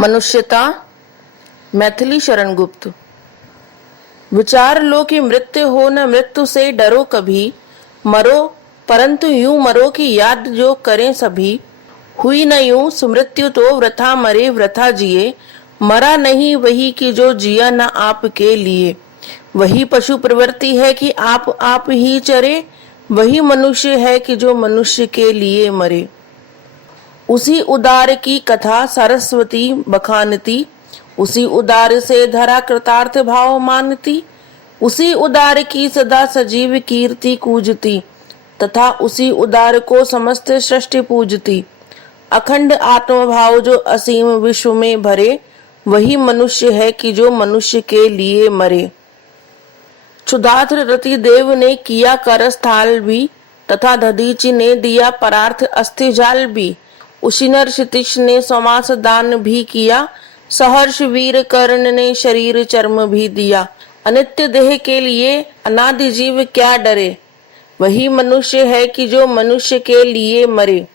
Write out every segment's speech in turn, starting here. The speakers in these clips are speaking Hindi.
मनुष्यता। मैथिली शरण गुप्त। विचार लो कि मृत्यु हो न मृत्यु से डरो कभी, मरो परंतु यूं मरो कि याद जो करें सभी। हुई न यूं सुमृत्यु तो वृथा मरे वृथा जिए, मरा नहीं वही कि जो जिया न आपके लिए। वही पशु प्रवृत्ति है कि आप ही चरे, वही मनुष्य है कि जो मनुष्य के लिए मरे। उसी उदार की कथा सरस्वती बखानती, उसी उदार से धरा कृतार्थ भाव मानती। उसी उदार की सदा सजीव कीर्ति कूजती, तथा उसी उदार को समस्त सृष्टि पूजती। अखंड आत्मभाव जो असीम विश्व में भरे, वही मनुष्य है कि जो मनुष्य के लिए मरे। क्षुधात्र रति देव ने किया करस्थाल भी, तथा दधीचि ने दिया परार्थ अस्थिजाल भी। उसी नर क्षितिज ने समास दान भी किया, सहर्ष वीर कर्ण ने शरीर चर्म भी दिया। अनित्य देह के लिए अनादि जीव क्या डरे, वही मनुष्य है कि जो मनुष्य के लिए मरे।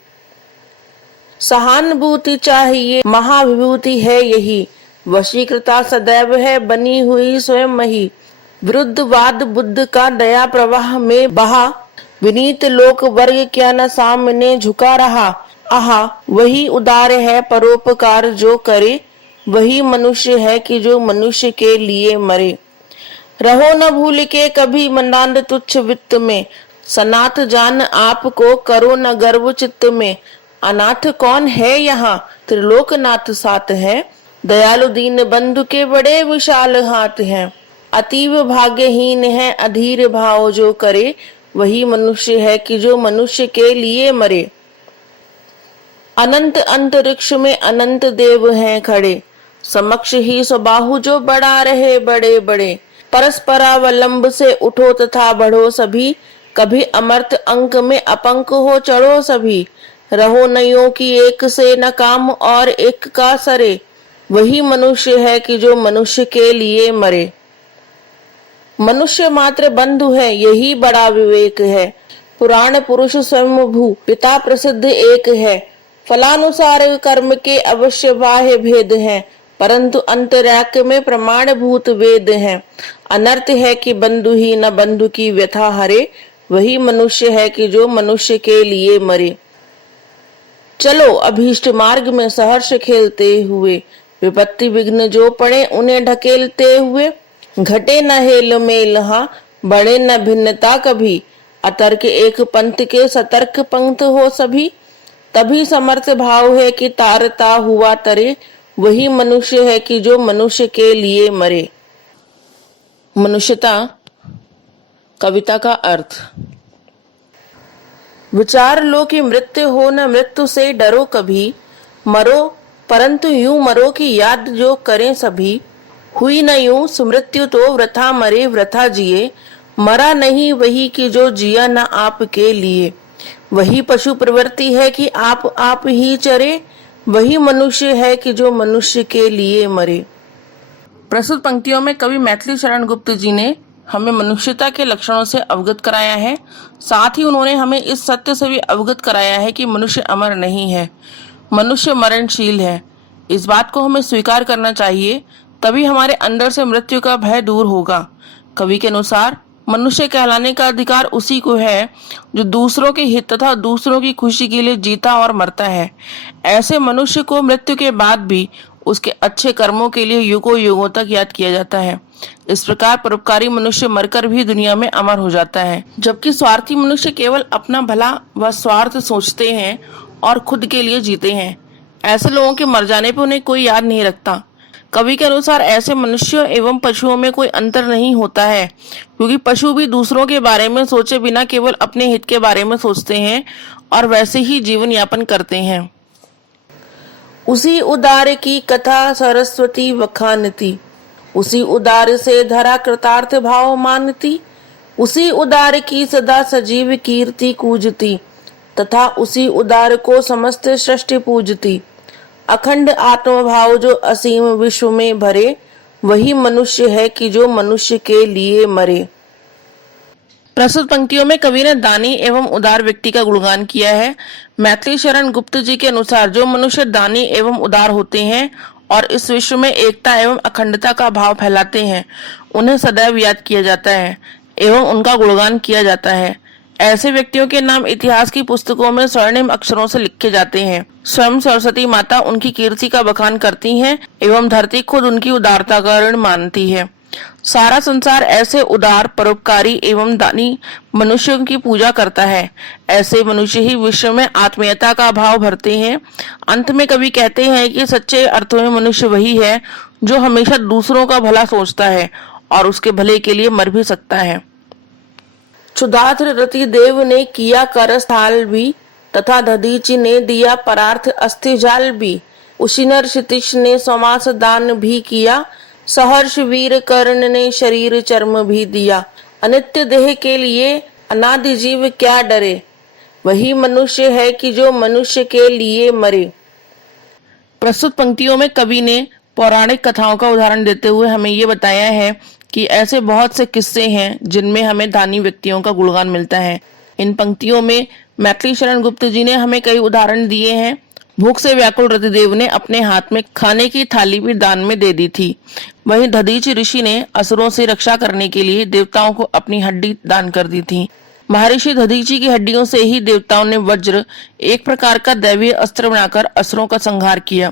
सहानुभूति चाहिए महाविभूति है यही, वशीकृता सदैव है बनी हुई स्वयं मही। विरुद्ध वाद बुद्ध का दया प्रवाह में बहा, विनीत लोक वर्ग क्या न सामने झुका रहा। आहा वही उदार है परोपकार जो करे, वही मनुष्य है कि जो मनुष्य के लिए मरे। रहो न भूल के कभी मंदांध तुच्छ वित्त में, सनाथ जान आपको करो न गर्व चित्त में। अनाथ कौन है यहाँ त्रिलोकनाथ साथ है, दयालु दीन बंधु के बड़े विशाल हाथ हैं। अतीव भाग्यहीन है अधीर भाव जो करे, वही मनुष्य है कि जो मनुष्य के लिए मरे। अनंत अंतरिक्ष में अनंत देव हैं खड़े, समक्ष ही स्वबाहु जो बढ़ा रहे बड़े बड़े। परस्परावलंब से उठो तथा बढ़ो सभी, कभी अमर्त अंक में अपंक हो चढ़ो सभी। रहो नयों की एक से न काम और एक का सरे, वही मनुष्य है कि जो मनुष्य के लिए मरे। मनुष्य मात्र बंधु है यही बड़ा विवेक है, पुराण पुरुष स्वयंभू पिता प्रसिद्ध एक है। फलानुसार कर्म के अवश्य बाह्य भेद हैं, परंतु अंतरैक्य में प्रमाणभूत वेद हैं। अनर्थ है कि बंधु ही न बंधु की व्यथा हरे, वही मनुष्य है कि जो मनुष्य के लिए मरे। चलो अभीष्ट मार्ग में सहर्ष खेलते हुए, विपत्ति विघ्न जो पड़े उन्हें ढकेलते हुए। घटे न हेल मेल हाँ बढ़े न भिन्नता कभी, अतर्क एक पंथ के सतर्क पंथ हो सभी। तभी समर्थ भाव है कि तारता हुआ तरे, वही मनुष्य है कि जो मनुष्य के लिए मरे। मनुष्यता। कविता का अर्थ। विचार लो कि मृत्यु हो न मृत्यु से डरो कभी, मरो परंतु यूं मरो कि याद जो करें सभी। हुई न यूं सुमृत्यु तो वृथा मरे वृथा जिए, मरा नहीं वही कि जो जिया न आपके लिए। वही पशु प्रवृत्ति है कि आप ही चरे, वही मनुष्य है कि जो मनुष्य के लिए मरे। प्रस्तुत पंक्तियों में कवि मैथिली शरण गुप्त जी ने हमें मनुष्यता के लक्षणों से अवगत कराया है। साथ ही उन्होंने हमें इस सत्य से भी अवगत कराया है कि मनुष्य अमर नहीं है, मनुष्य मरणशील है। इस बात को हमें स्वीकार करना चाहिए, तभी हमारे अंदर से मृत्यु का भय दूर होगा। कवि के अनुसार मनुष्य कहलाने का अधिकार उसी को है जो दूसरों के हित तथा दूसरों की खुशी के लिए जीता और मरता है। ऐसे मनुष्य को मृत्यु के बाद भी उसके अच्छे कर्मों के लिए युगों युगों तक याद किया जाता है। इस प्रकार परोपकारी मनुष्य मरकर भी दुनिया में अमर हो जाता है, जबकि स्वार्थी मनुष्य केवल अपना भला व स्वार्थ सोचते हैं और खुद के लिए जीते हैं। ऐसे लोगों के मर जाने पर उन्हें कोई याद नहीं रखता। कवि के अनुसार ऐसे मनुष्यों एवं पशुओं में कोई अंतर नहीं होता है, क्योंकि पशु भी दूसरों के बारे में सोचे बिना केवल अपने हित के बारे में सोचते हैं और वैसे ही जीवन यापन करते हैं। उसी उदार की कथा सरस्वती बखानती, उसी उदार से धरा कृतार्थ भाव मानती। उसी उदार की सदा सजीव कीर्ति कूजती, तथा उसी उदार को समस्त सृष्टि पूजती। अखंड आत्मभाव जो असीम विश्व में भरे, वही मनुष्य है कि जो मनुष्य के लिए मरे। प्रस्तुत पंक्तियों में कवि ने दानी एवं उदार व्यक्ति का गुणगान किया है। मैथिली शरण गुप्त जी के अनुसार जो मनुष्य दानी एवं उदार होते हैं और इस विश्व में एकता एवं अखंडता का भाव फैलाते हैं, उन्हें सदैव याद किया जाता है एवं उनका गुणगान किया जाता है। ऐसे व्यक्तियों के नाम इतिहास की पुस्तकों में स्वर्णिम अक्षरों से लिखे जाते हैं। स्वयं सरस्वती माता उनकी कीर्ति का बखान करती हैं एवं धरती खुद उनकी उदारता का ऋण मानती है। सारा संसार ऐसे उदार, परोपकारी एवं दानी मनुष्यों की पूजा करता है। ऐसे मनुष्य ही विश्व में आत्मीयता का भाव भरते हैं। अंत में कवि कहते हैं कि सच्चे अर्थों में मनुष्य वही है जो हमेशा दूसरों का भला सोचता है और उसके भले के लिए मर भी सकता है। क्षुधात्र रति देव ने किया करस्थाल भी, तथा दधीचि ने दिया परार्थ अस्थिजाल भी। उशिनर क्षितिज ने समास दान भी किया, सहर्ष वीर कर्ण ने शरीर चर्म भी दिया। अनित्य देह के लिए अनादि जीव क्या डरे, वही मनुष्य है कि जो मनुष्य के लिए मरे। प्रस्तुत पंक्तियों में कवि ने पौराणिक कथाओं का उदाहरण देते हुए हमें ये बताया है कि ऐसे बहुत से किस्से हैं जिनमें हमें दानी व्यक्तियों का गुणगान मिलता है। इन पंक्तियों में मैथिली शरण गुप्त जी ने हमें कई उदाहरण दिए हैं। भूख से व्याकुल रतिदेव ने अपने हाथ में खाने की थाली भी दान में दे दी थी। वहीं दधीचि ऋषि ने असुरों से रक्षा करने के लिए देवताओं को अपनी हड्डी दान कर दी थी। महर्षि दधीचि की हड्डियों से ही देवताओं ने वज्र, एक प्रकार का दैवीय अस्त्र बनाकर असुरों का संहार किया।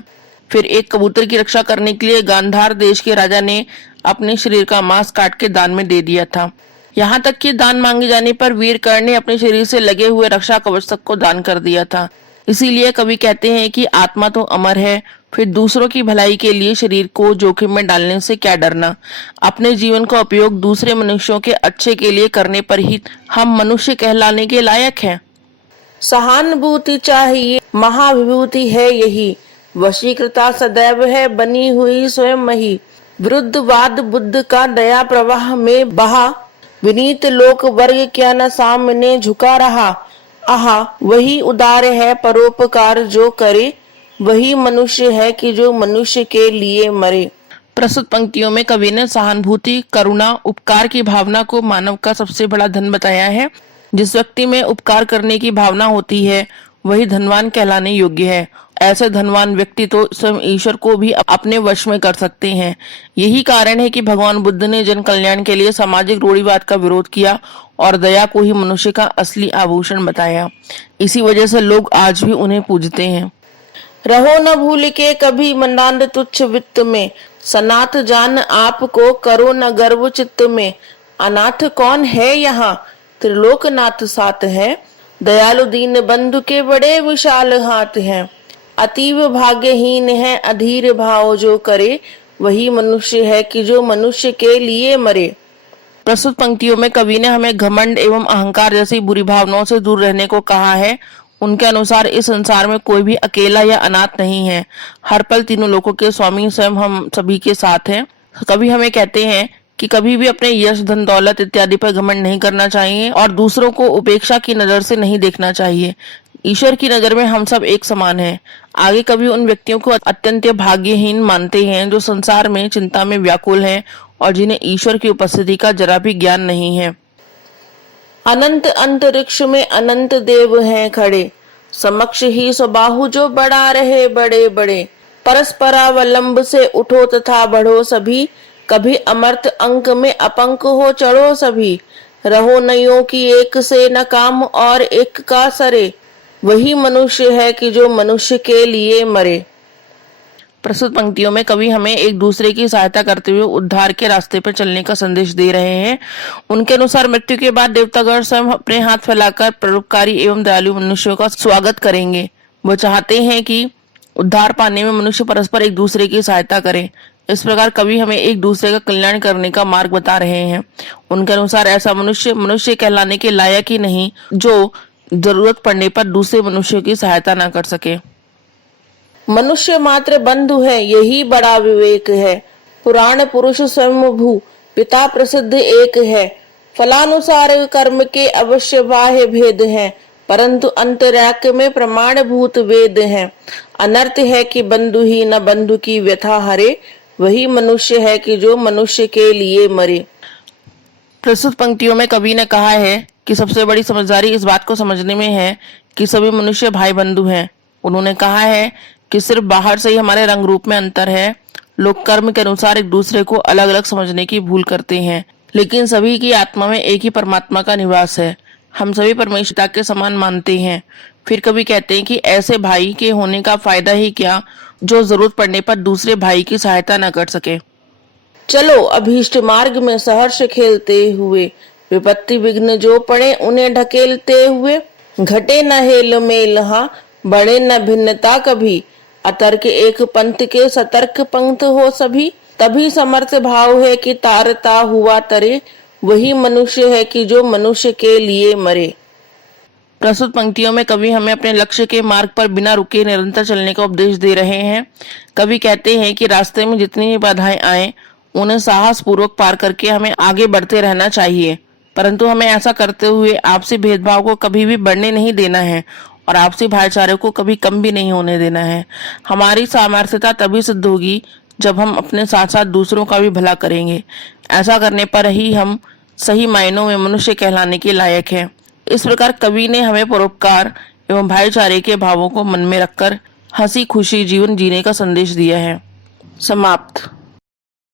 फिर एक कबूतर की रक्षा करने के लिए गांधार देश के राजा ने अपने शरीर का मांस काट के दान में दे दिया था। यहाँ तक कि दान मांगे जाने पर वीर कर्ण ने अपने शरीर से लगे हुए रक्षा कवच तक को दान कर दिया था। इसीलिए कवि कहते हैं कि आत्मा तो अमर है, फिर दूसरों की भलाई के लिए शरीर को जोखिम में डालने से क्या डरना। अपने जीवन का उपयोग दूसरे मनुष्यों के अच्छे के लिए करने पर ही हम मनुष्य कहलाने के लायक हैं। सहानुभूति चाहिए, महाविभूति है यही, वशीकृता सदैव है बनी हुई स्वयं मही। विरुद्धवाद बुद्ध का दया प्रवाह में बहा, विनीत लोक वर्ग क्या न सामने झुका रहा। आहा, वही उदार है परोपकार जो करे, वही मनुष्य है कि जो मनुष्य के लिए मरे। प्रस्तुत पंक्तियों में कवि ने सहानुभूति, करुणा, उपकार की भावना को मानव का सबसे बड़ा धन बताया है। जिस व्यक्ति में उपकार करने की भावना होती है वही धनवान कहलाने योग्य है। ऐसे धनवान व्यक्ति तो स्वयं ईश्वर को भी अपने वश में कर सकते हैं। यही कारण है कि भगवान बुद्ध ने जन कल्याण के लिए सामाजिक रूढ़िवाद का विरोध किया और दया को ही मनुष्य का असली आभूषण बताया। इसी वजह से लोग आज भी उन्हें पूजते हैं। रहो न भूल के कभी मंदांध तुच्छ वित्त में, सनाथ जान आपको करो न गर्व चित्त में। अनाथ कौन है यहाँ, त्रिलोकनाथ साथ है, दयालु दीन बंधु के बड़े विशाल हाथ हैं। अतीव भाग्यहीन है अधीर भाव जो करे, वही मनुष्य है कि जो मनुष्य के लिए मरे। प्रस्तुत पंक्तियों में कवि ने हमें घमंड एवं अहंकार जैसी बुरी भावनाओं से दूर रहने को कहा है। उनके अनुसार इस संसार में कोई भी अकेला या अनाथ नहीं है। हर पल तीनों लोकों के स्वामी स्वयं हम सभी के साथ हैं। कवि हमें कहते हैं कि कभी भी अपने यश, धन, दौलत इत्यादि पर घमंड नहीं करना चाहिए और दूसरों को उपेक्षा की नजर से नहीं देखना चाहिए। ईश्वर की नजर में हम सब एक समान हैं। आगे कभी उन व्यक्तियों को अत्यंत भाग्यहीन मानते हैं जो संसार में चिंता में व्याकुल हैं और जिन्हें ईश्वर की उपस्थिति का जरा भी ज्ञान नहीं है। अनंत अंतरिक्ष में अनंत देव हैं खड़े, समक्ष ही स्वबाहु जो बड़ा रहे बड़े बड़े। परस्परावलंब से उठो तथा बढ़ो सभी, कभी अमर्त अंक में अपंक हो चढ़ो सभी। रहो नयों की एक से न काम और एक का सरे, वही मनुष्य है कि जो मनुष्य के लिए मरे। प्रस्तुत पंक्तियों में कवि हमें एक दूसरे की सहायता करते हुए उद्धार के रास्ते पर चलने का संदेश दे रहे हैं। उनके अनुसार मृत्यु के बाद देवतागण स्वयं अपने हाथ फैलाकर परोपकारी एवं दयालु मनुष्यों का स्वागत करेंगे। वो चाहते हैं कि उद्धार पाने में मनुष्य परस्पर एक दूसरे की सहायता करे। इस प्रकार कवि हमें एक दूसरे का कल्याण करने का मार्ग बता रहे हैं। उनके अनुसार ऐसा मनुष्य कहलाने के लायक ही नहीं जो जरूरत पड़ने पर दूसरे मनुष्यों की सहायता न कर सके। मनुष्य मात्र बंधु है, यही बड़ा विवेक है। पुराण पुरुष स्वयंभू पिता प्रसिद्ध एक है। फलानुसार कर्म के अवश्य बाह्य भेद हैं, परंतु अंतरैक्य में प्रमाणभूत वेद हैं। अनर्थ है कि बंधु ही न बंधु की व्यथा हरे, वही मनुष्य है कि जो मनुष्य के लिए मरे। प्रस्तुत पंक्तियों में कवि ने कहा है कि सबसे बड़ी समझदारी इस बात को समझने में है कि सभी मनुष्य भाई बंधु हैं। उन्होंने कहा है कि सिर्फ बाहर से ही हमारे रंग रूप में अंतर है। लोग कर्म के अनुसार एक दूसरे को अलग अलग समझने की भूल करते हैं, लेकिन सभी की आत्मा में एक ही परमात्मा का निवास है। हम सभी परमेश्वर के समान मानते हैं। फिर कभी कहते हैं कि ऐसे भाई के होने का फायदा ही क्या जो जरूरत पड़ने पर दूसरे भाई की सहायता न कर सके। चलो अभीष्ट मार्ग में सहर्ष खेलते हुए, विपत्ति विघ्न जो पड़े उन्हें ढकेलते हुए। घटे न हेल मेल हा, बढ़े न भिन्नता कभी, अतर्क एक पंथ के सतर्क पंथ हो सभी। तभी समर्थ भाव है कि तारता हुआ तरे, वही मनुष्य है कि जो मनुष्य के लिए मरे। प्रस्तुत पंक्तियों में कवि हमें अपने लक्ष्य के मार्ग पर बिना रुके निरंतर चलने का उपदेश दे रहे हैं। कवि कहते हैं कि रास्ते में जितनी भी बाधाएं आए उन्हें साहस पूर्वक पार करके हमें आगे बढ़ते रहना चाहिए, परंतु हमें ऐसा करते हुए आपसी भेदभाव को कभी भी बढ़ने नहीं देना है और आपसी भाईचारे को कभी कम भी नहीं होने देना है। हमारी सामर्थ्यता तभी सिद्ध होगी जब हम अपने साथ साथ दूसरों का भी भला करेंगे। ऐसा करने पर ही हम सही मायनों में मनुष्य कहलाने के लायक हैं। इस प्रकार कवि ने हमें परोपकार एवं भाईचारे के भावों को मन में रखकर हंसी खुशी जीवन जीने का संदेश दिया है। समाप्त।